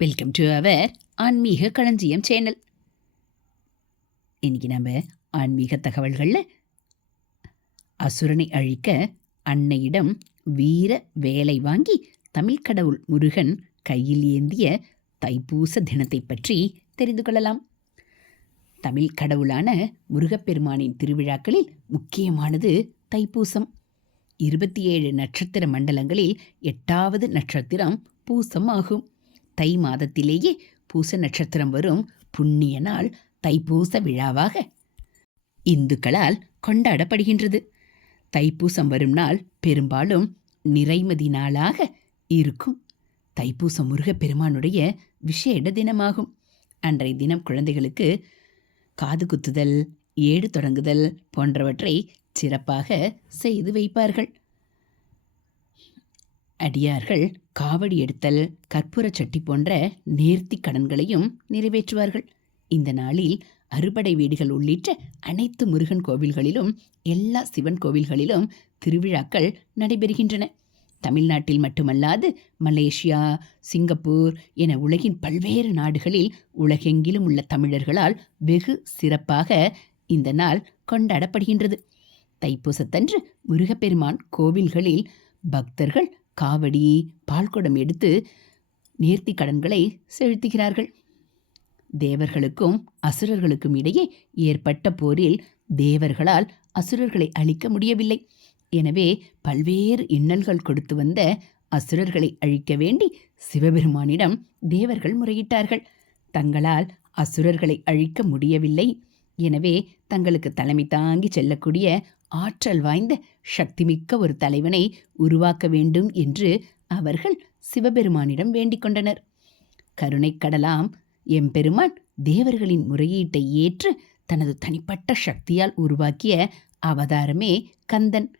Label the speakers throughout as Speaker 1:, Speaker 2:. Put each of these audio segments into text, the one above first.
Speaker 1: Welcome to our ஆன்மீக களஞ்சியம் channel இன்னைக்கு நம்ம ஆன்மீக தகவல்களில் அசுரனை அழிக்க அன்னையிடம் வீர வேலை வாங்கி தமிழ் கடவுள் முருகன் கையில் ஏந்திய தைப்பூச தினத்தை பற்றி தெரிந்து கொள்ளலாம். தமிழ் கடவுளான முருகப்பெருமானின் திருவிழாக்களில் முக்கியமானது தைப்பூசம். இருபத்தி ஏழு நட்சத்திர மண்டலங்களில் எட்டாவது நட்சத்திரம் பூசம் ஆகும். தை மாதத்திலேயே பூச நட்சத்திரம் வரும் புண்ணிய நாள் தைப்பூச விழாவாக. இந்துக்களால் கொண்டாடப்படுகின்றது. தைப்பூசம் வரும் நாள் பெரும்பாலும் நிறைமதி நாளாக இருக்கும். தைப்பூசம் முருகப்பெருமானுடைய விசேட தினமாகும். அன்றைய தினம் குழந்தைகளுக்கு காது குத்துதல் ஏடு தொடங்குதல் போன்றவற்றை சிறப்பாக செய்து வைப்பார்கள். அடியார்கள் காவடி எடுத்தல் கற்பூர சட்டி போன்ற நேர்த்தி கடன்களையும் நிறைவேற்றுவார்கள். இந்த நாளில் அறுபடை வீடுகள் உள்ளிட்ட அனைத்து முருகன் கோவில்களிலும் எல்லா சிவன் கோவில்களிலும் திருவிழாக்கள் நடைபெறுகின்றன. தமிழ்நாட்டில் மட்டுமல்லாது மலேசியா சிங்கப்பூர் என உலகின் பல்வேறு நாடுகளில் உலகெங்கிலும் உள்ள தமிழர்களால் வெகு சிறப்பாக இந்த நாள் கொண்டாடப்படுகின்றது. தைப்பூசத்தன்று முருகப்பெருமான் கோவில்களில் பக்தர்கள் காவடி பால்குடம் எடுத்து நேர்த்தி கடன்களை செலுத்துகிறார்கள். தேவர்களுக்கும் அசுரர்களுக்கும் இடையே ஏற்பட்ட போரில் தேவர்களால் அசுரர்களை அழிக்க முடியவில்லை. எனவே பல்வேறு இன்னல்கள் கொடுத்து வந்த அசுரர்களை அழிக்க வேண்டி சிவபெருமானிடம் தேவர்கள் முறையிட்டார்கள். தங்களால் அசுரர்களை அழிக்க முடியவில்லை. எனவே தங்களுக்கு தலைமை தாங்கி செல்லக்கூடிய ஆற்றல் வாய்ந்த சக்திமிக்க ஒரு தலைவனை உருவாக்க வேண்டும் என்று அவர்கள் சிவபெருமானிடம் வேண்டிக் கொண்டனர். கருணை கடலாம் எம்பெருமான் தேவர்களின் முறையீட்டை ஏற்று தனது தனிப்பட்ட சக்தியால் உருவாக்கிய அவதாரமே கந்தன்.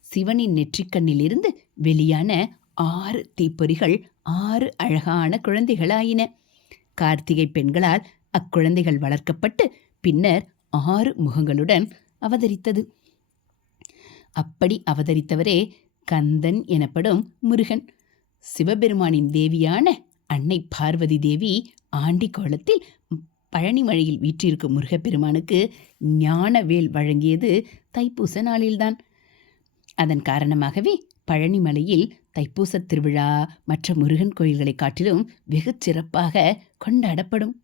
Speaker 1: சிவனின் நெற்றிக்கண்ணிலிருந்து வெளியான ஆறு தீப்பொறிகள் ஆறு அழகான குழந்தைகளாயின. கார்த்திகை பெண்களால் அக்குழந்தைகள் வளர்க்கப்பட்டு பின்னர் ஆறு முகங்களுடன் அவதரித்தது. அப்படி அவதரித்தவரே கந்தன் எனப்படும் முருகன். சிவபெருமானின் தேவியான அன்னை பார்வதி தேவி ஆண்டி கோலத்தில் பழனிமழையில் வீற்றிருக்கும் முருகப்பெருமானுக்கு ஞானவேல் வழங்கியது தைப்பூச நாளில்தான். அதன் காரணமாகவே பழனிமலையில் தைப்பூச திருவிழா மற்ற முருகன் கோயில்களை காட்டிலும் வெகு சிறப்பாக கொண்டாடப்படும்.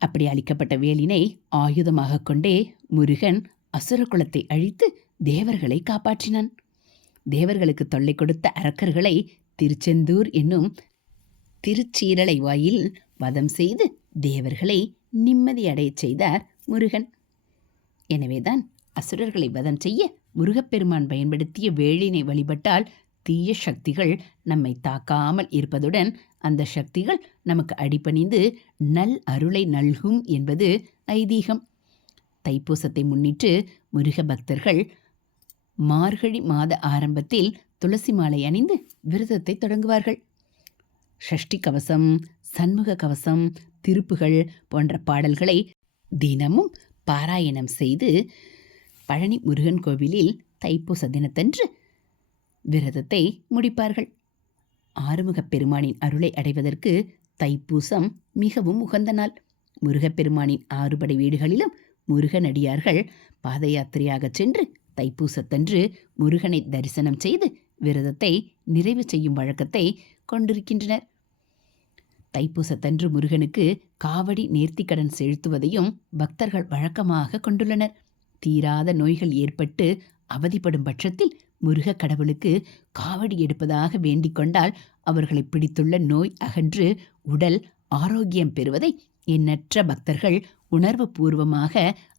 Speaker 1: அப்படி அளிக்கப்பட்ட வேலினை ஆயுதமாக கொண்டே முருகன் அசுர குலத்தை அழித்து தேவர்களை காப்பாற்றினான். தேவர்களுக்கு தொல்லை கொடுத்த அரக்கர்களை திருச்செந்தூர் என்னும் திருச்சீரலை வாயில் வதம் செய்து தேவர்களை நிம்மதியடையச் செய்தார் முருகன். எனவேதான் அசுரர்களை வதம் செய்ய முருகப்பெருமான் பயன்படுத்திய வேளினை வழிபட்டால் தீய சக்திகள் நம்மை தாக்காமல் இருப்பதுடன் அந்த சக்திகள் நமக்கு அடிபணிந்து நல் அருளை நல்கும் என்பது ஐதீகம். தைப்பூசத்தை முன்னிட்டு முருக பக்தர்கள் மார்கழி மாத ஆரம்பத்தில் துளசி மாலை அணிந்து விரதத்தை தொடங்குவார்கள். ஷஷ்டி கவசம் சண்முக கவசம் திருப்புகள் போன்ற பாடல்களை தினமும் பாராயணம் செய்து பழனி முருகன் கோவிலில் தைப்பூச தினத்தன்று விரதத்தை முடிப்பார்கள். ஆறுமுகப் பெருமானின் அருளை அடைவதற்கு தைப்பூசம் மிகவும் உகந்த நாள். முருகப்பெருமானின் ஆறுபடை வீடுகளிலும் முருகனடியார்கள் பாத யாத்திரையாகச் சென்று தைப்பூசத்தன்று முருகனை தரிசனம் செய்து விரதத்தை நிறைவு செய்யும் வழக்கத்தை கொண்டிருக்கின்றனர். தைப்பூசத்தன்று முருகனுக்கு காவடி நேர்த்திக்கடன் செலுத்துவதையும் பக்தர்கள் வழக்கமாக கொண்டுள்ளனர். தீராத நோய்கள் ஏற்பட்டு அவதிப்படும் பட்சத்தில் முருக கடவுளுக்கு காவடி எடுப்பதாக வேண்டிக் கொண்டால் அவர்களை பிடித்துள்ள நோய் அகன்று உடல் ஆரோக்கியம் பெறுவதை எண்ணற்ற பக்தர்கள் உணர்வு பூர்வமாக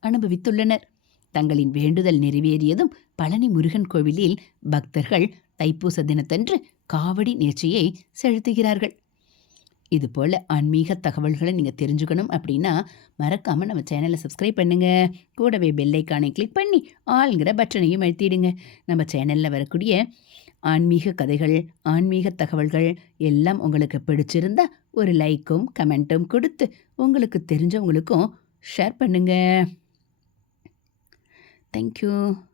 Speaker 1: அனுபவித்துள்ளனர். தங்களின் வேண்டுதல் நிறைவேறியதும் பழனி முருகன் கோவிலில் பக்தர்கள் தைப்பூச தினத்தன்று காவடி நேர்ச்சியை செலுத்துகிறார்கள். இதுபோல் ஆன்மீக தகவல்களை நீங்கள் தெரிஞ்சுக்கணும் அப்படின்னா மறக்காமல் நம்ம சேனலை சப்ஸ்கிரைப் பண்ணுங்கள் கூடவே பெல்லைக்கானை கிளிக் பண்ணி ஆளுங்கிற பட்டனையும் அழுத்திடுங்க. நம்ம சேனலில் வரக்கூடிய ஆன்மீக கதைகள் ஆன்மீக தகவல்கள் எல்லாம் உங்களுக்கு பிடிச்சிருந்தா ஒரு லைக்கும் கமெண்ட்டும் கொடுத்து உங்களுக்கு தெரிஞ்சவங்களுக்கும் ஷேர் பண்ணுங்கள் Thank you.